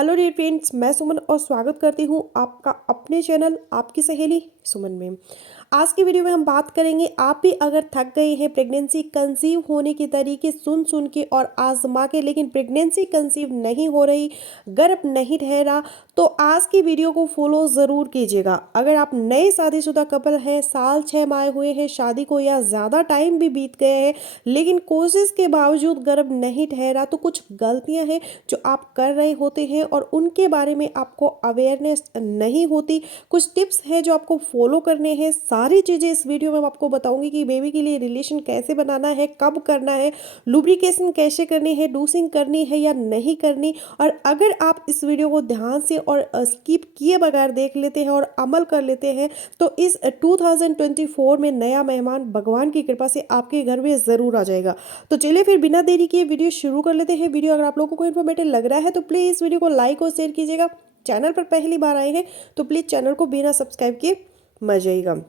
Hello dear friends, मैं सुमन और स्वागत करती हूँ आपका अपने चैनल आपकी सहेली सुमन में। आज की वीडियो में हम बात करेंगे, आप भी अगर थक गए हैं प्रेगनेंसी कंसीव होने के तरीके सुन सुन के और आजमा के, लेकिन प्रेगनेंसी कंसीव नहीं हो रही, गर्भ नहीं ठहरा, तो आज की वीडियो को फॉलो ज़रूर कीजिएगा। अगर आप नए शादीशुदा कपल हैं, साल 6 माह हुए हैं शादी को या ज़्यादा टाइम भी बीत गए हैं, लेकिन कोशिश के बावजूद गर्भ नहीं ठहरा, तो कुछ गलतियां हैं जो आप कर रहे होते हैं और उनके बारे में आपको अवेयरनेस नहीं होती। कुछ टिप्स हैं जो आपको फॉलो करने हैं। सारी चीज़ें इस वीडियो में मैं आपको बताऊंगी कि बेबी के लिए रिलेशन कैसे बनाना है, कब करना है, लुब्रिकेशन कैसे करनी है, डूसिंग करनी है या नहीं करनी। और अगर आप इस वीडियो को ध्यान से और स्किप किए बगैर देख लेते हैं और अमल कर लेते हैं, तो इस 2024 में नया मेहमान भगवान की कृपा से आपके घर में ज़रूर आ जाएगा। तो चलिए फिर बिना देरी किए वीडियो शुरू कर लेते हैं। वीडियो अगर आप लोगों को इन्फॉर्मेटिव लग रहा है तो प्लीज़ इस वीडियो को लाइक और शेयर कीजिएगा। चैनल पर पहली बार आए हैं तो प्लीज़ चैनल को बिना सब्सक्राइब किए मत जाइएगा।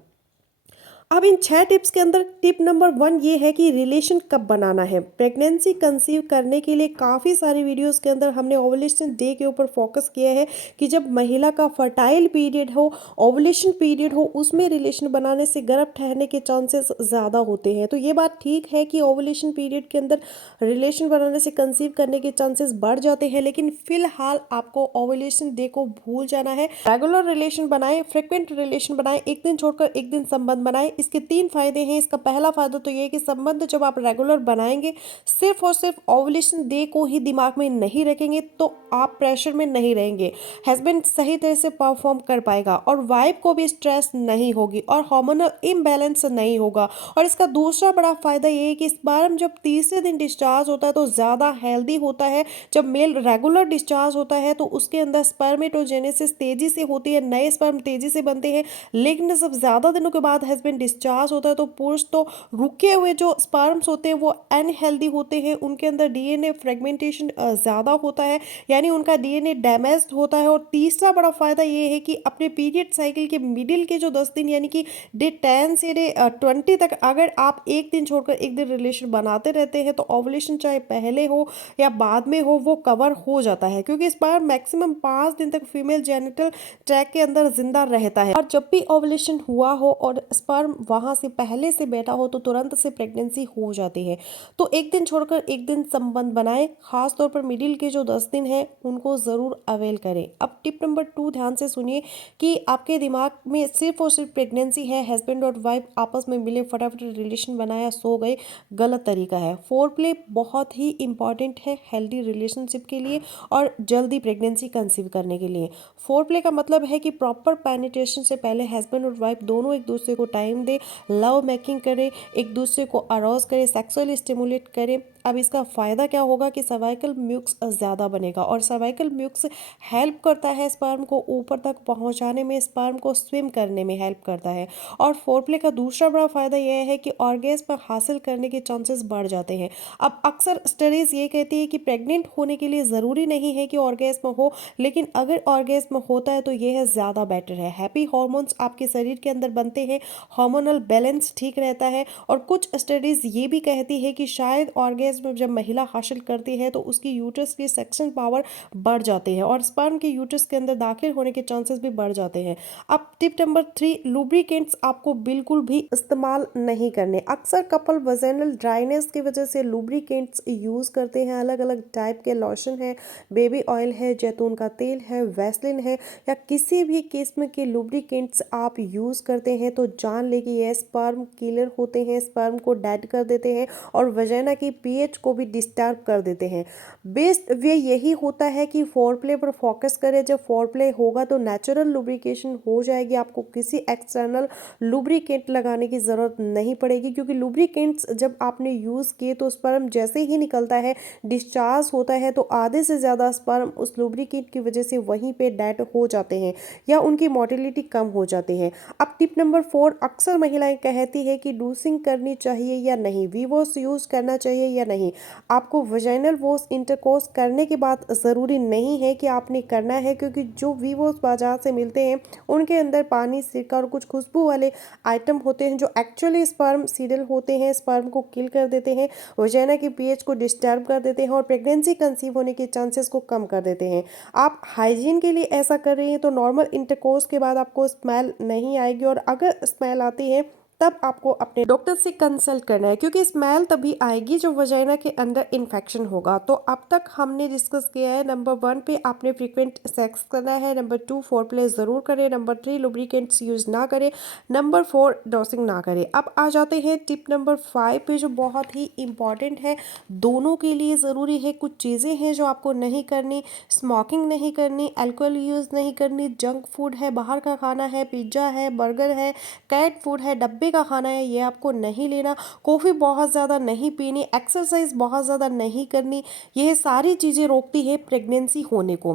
अब इन 6 टिप्स के अंदर टिप नंबर 1 ये है कि रिलेशन कब बनाना है। प्रेगनेंसी कंसीव करने के लिए काफ़ी सारी वीडियोस के अंदर हमने ओवुलेशन डे के ऊपर फोकस किया है कि जब महिला का फर्टाइल पीरियड हो, ओवुलेशन पीरियड हो, उसमें रिलेशन बनाने से गर्भ ठहरने के चांसेस ज़्यादा होते हैं। तो ये बात ठीक है कि ओवुलेशन पीरियड के अंदर रिलेशन बनाने से कंसीव करने के चांसेस बढ़ जाते हैं, लेकिन फिलहाल आपको ओवुलेशन डे को भूल जाना है। रेगुलर रिलेशन बनाएं, फ्रिक्वेंट रिलेशन बनाएं, एक दिन छोड़कर एक दिन संबंध बनाएं। इसके 3 फायदे हैं। इसका पहला फायदा तो ये है कि संबंध जब आप रेगुलर बनाएंगे, सिर्फ और सिर्फ ओवुलेशन डे को ही दिमाग में नहीं रखेंगे, तो आप प्रेशर में नहीं रहेंगे, हस्बैंड सही तरह से परफॉर्म कर पाएगा और वाइफ को भी स्ट्रेस नहीं होगी और हार्मोनल इम्बैलेंस नहीं होगा। और इसका दूसरा बड़ा फायदा ये है कि स्पर्म जब तीसरे दिन डिस्चार्ज होता है तो ज़्यादा हेल्दी होता है। जब मेल रेगुलर डिस्चार्ज होता है तो उसके अंदर स्पर्मेटोजेनेसिस तेजी से होती है, नए स्पर्म तेजी से बनते हैं। लेकिन जब ज़्यादा दिनों के बाद हस्बैंड डिस्चार्ज होता है तो पुरुष तो रुके हुए जो स्पर्म्स होते हैं वो अनहेल्दी होते हैं, उनके अंदर डीएनए फ्रेगमेंटेशन ज़्यादा होता है, यानी उनका डीएनए डैमेज्ड होता है। और तीसरा बड़ा फायदा ये है कि अपने पीरियड साइकिल के मिडिल के जो 10 दिन यानी कि डे 10 से डे 20 तक अगर आप एक दिन छोड़कर एक दिन रिलेशन बनाते रहते हैं तो ओवुलेशन चाहे पहले हो या बाद में हो वो कवर हो जाता है, क्योंकि स्पर्म मैक्सिमम 5 दिन तक फीमेल जेनिटल ट्रैक के अंदर जिंदा रहता है। और जब भी ओवुलेशन हुआ हो और स्पर्म वहां से पहले से बैठा हो तो तुरंत से प्रेगनेंसी हो जाती है। तो एक दिन छोड़कर एक दिन संबंध बनाएं, खास तौर पर मिडिल के जो 10 दिन हैं उनको ज़रूर अवेल करें। अब टिप नंबर 2 ध्यान से सुनिए कि आपके दिमाग में सिर्फ और सिर्फ प्रेगनेंसी है, हस्बैंड और वाइफ आपस में मिले फटाफट रिलेशन बनाया सो गए, गलत तरीका है। फोरप्ले बहुत ही इंपॉर्टेंट है हेल्दी रिलेशनशिप के लिए और जल्दी प्रेगनेंसी कंसीव करने के लिए। फोरप्ले का मतलब है कि प्रॉपर पेनिट्रेशन से पहले हस्बैंड और वाइफ दोनों एक दूसरे को टाइम दे, लव मेकिंग करें, एक दूसरे को अरोज करें, सेक्सुअली स्टिमुलेट करें। अब इसका फ़ायदा क्या होगा कि सर्वाइकल म्यूक्स ज़्यादा बनेगा और सर्वाइकल म्यूक्स हेल्प करता है स्पर्म को ऊपर तक पहुंचाने में, स्पर्म को स्विम करने में हेल्प करता है। और फोरप्ले का दूसरा बड़ा फ़ायदा यह है कि ऑर्गेज्म हासिल करने के चांसेस बढ़ जाते हैं। अब अक्सर स्टडीज़ ये कहती है कि प्रेग्नेंट होने के लिए ज़रूरी नहीं है कि ऑर्गेज्म हो, लेकिन अगर ऑर्गेज्म होता है तो यह ज़्यादा बेटर है। हैप्पी हार्मोन्स आपके शरीर के अंदर बनते हैं, हार्मोनल बैलेंस ठीक रहता है। और कुछ स्टडीज़ ये भी कहती है कि शायद ऑर्गेज्म जब महिला हासिल करती है तो उसकी यूट्रस की सक्शन पावर बढ़ जाती है और स्पर्म के यूट्रस के अंदर दाखिल होने के चांसेस भी बढ़ जाते हैं। अब टिप नंबर 3, लुब्रिकेंट्स आपको बिल्कुल भी इस्तेमाल नहीं करने। अक्सर कपल वजेनल ड्राइनेस की वजह से लुब्रिकेंट्स यूज़ करते हैं। अलग अलग टाइप के लोशन है, बेबी ऑयल है, जैतून का तेल है, वैसलिन है या किसी भी किस्म के लुब्रिकेंट्स आप यूज़ करते हैं तो जान ले कि ये स्पर्म किलर होते हैं, स्पर्म को डेड कर देते हैं और वजाइना की पीएच को भी डिस्टर्ब कर देते हैं। बेस्ट वे यही होता है कि फोरप्ले पर फोकस करें। जब फोरप्ले होगा तो नेचुरल लुब्रिकेशन हो जाएगी, आपको किसी एक्सटर्नल लुब्रिकेंट लगाने की ज़रूरत नहीं पड़ेगी, क्योंकि लुब्रिकेंट्स जब आपने यूज़ किए तो स्पर्म जैसे ही निकलता है, डिस्चार्ज होता है, तो आधे से ज़्यादा स्पर्म उस लुब्रिकेंट की वजह से वहीं पे डेड हो जाते हैं या उनकी मोटिलिटी कम हो जाती है। अब टिप नंबर 4, अक्सर अक्सर महिलाएं कहती है कि डूसिंग करनी चाहिए या नहीं, वी वॉश यूज़ करना चाहिए या नहीं। आपको वजाइनल वॉश इंटरकोर्स करने के बाद ज़रूरी नहीं है कि आपने करना है, क्योंकि जो वी वॉश बाजार से मिलते हैं उनके अंदर पानी, सिरका और कुछ खुशबू वाले आइटम होते हैं जो एक्चुअली स्पर्म सीडल होते हैं, स्पर्म को किल कर देते हैं, वजाइना की पीएच को डिस्टर्ब कर देते हैं और प्रेगनेंसी कंसीव होने के चांसेस को कम कर देते हैं। आप हाइजीन के लिए ऐसा कर रही हैं तो नॉर्मल इंटरकोर्स के बाद आपको स्मेल नहीं आएगी, और अगर स्मेल आती है तब आपको अपने डॉक्टर से कंसल्ट करना है, क्योंकि स्मेल तभी आएगी जब वजाइना के अंदर इन्फेक्शन होगा। तो अब तक हमने डिस्कस किया है, नंबर 1 पे आपने फ्रीक्वेंट सेक्स करना है, नंबर 2 फोरप्ले ज़रूर करें, नंबर 3 लुब्रिकेंट्स यूज़ ना करें, नंबर 4 डॉसिंग ना करें। अब आ जाते हैं टिप नंबर 5 पे, जो बहुत ही इंपॉर्टेंट है, दोनों के लिए ज़रूरी है। कुछ चीज़ें हैं जो आपको नहीं करनी, स्मोकिंग नहीं करनी, अल्कोहल यूज़ नहीं करनी, जंक फूड है, बाहर का खाना है, पिज्ज़ा है, बर्गर है, कैट फूड है, डब्बे का खाना है, ये आपको नहीं लेना, कॉफ़ी बहुत ज़्यादा नहीं पीनी, एक्सरसाइज बहुत ज़्यादा नहीं करनी। यह सारी चीज़ें रोकती है प्रेगनेंसी होने को।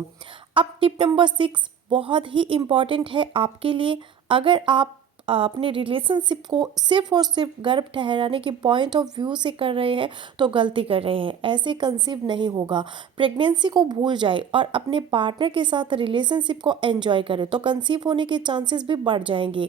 अब टिप नंबर 6 बहुत ही इम्पॉर्टेंट है आपके लिए। अगर आप अपने रिलेशनशिप को सिर्फ और सिर्फ गर्भ ठहराने के पॉइंट ऑफ व्यू से कर रहे हैं तो गलती कर रहे हैं। ऐसे कंसीव नहीं होगा। प्रेगनेंसी को भूल जाए और अपने पार्टनर के साथ रिलेशनशिप को एंजॉय करें तो कंसीव होने के चांसेस भी बढ़ जाएंगे।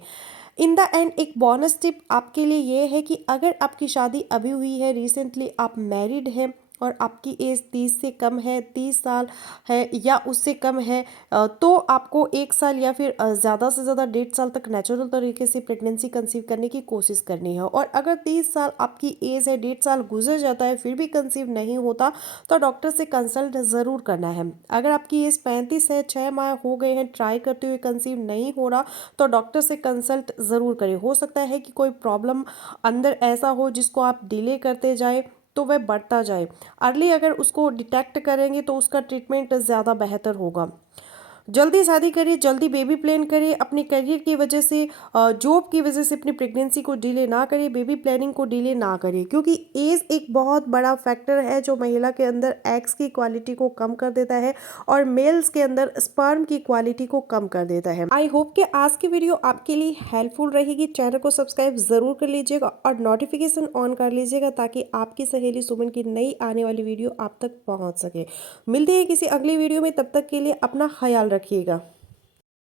इन द एंड एक बोनस टिप आपके लिए ये है कि अगर आपकी शादी अभी हुई है, रिसेंटली आप मैरिड हैं और आपकी एज 30 से कम है, 30 साल है या उससे कम है, तो आपको 1 साल या फिर ज़्यादा से ज़्यादा 1.5 साल तक नेचुरल तरीके से प्रेगनेंसी कंसीव करने की कोशिश करनी है। और अगर 30 साल आपकी एज है, 1.5 साल गुजर जाता है फिर भी कंसीव नहीं होता, तो डॉक्टर से कंसल्ट ज़रूर करना है। अगर आपकी एज 35 है, 6 माह हो गए हैं ट्राई करते हुए कंसीव नहीं हो रहा, तो डॉक्टर से कंसल्ट ज़रूर करें। हो सकता है कि कोई प्रॉब्लम अंदर ऐसा हो जिसको आप डिले करते जाए तो वह बढ़ता जाए। अर्ली अगर उसको डिटेक्ट करेंगे तो उसका ट्रीटमेंट ज़्यादा बेहतर होगा। जल्दी शादी करिए, जल्दी बेबी प्लान करिए, अपने करियर की वजह से, जॉब की वजह से अपनी प्रेगनेंसी को डिले ना करिए, बेबी प्लानिंग को डिले ना करिए, क्योंकि एज एक बहुत बड़ा फैक्टर है जो महिला के अंदर एग्स की क्वालिटी को कम कर देता है और मेल्स के अंदर स्पर्म की क्वालिटी को कम कर देता है। आई होप कि आज की वीडियो आपके लिए हेल्पफुल रहेगी। चैनल को सब्सक्राइब ज़रूर कर लीजिएगा और नोटिफिकेशन ऑन कर लीजिएगा ताकि आपकी सहेली सुमन की नई आने वाली वीडियो आप तक पहुँच सके। मिलते हैं किसी अगली वीडियो में, तब तक के लिए अपना ख्याल रखिएगा।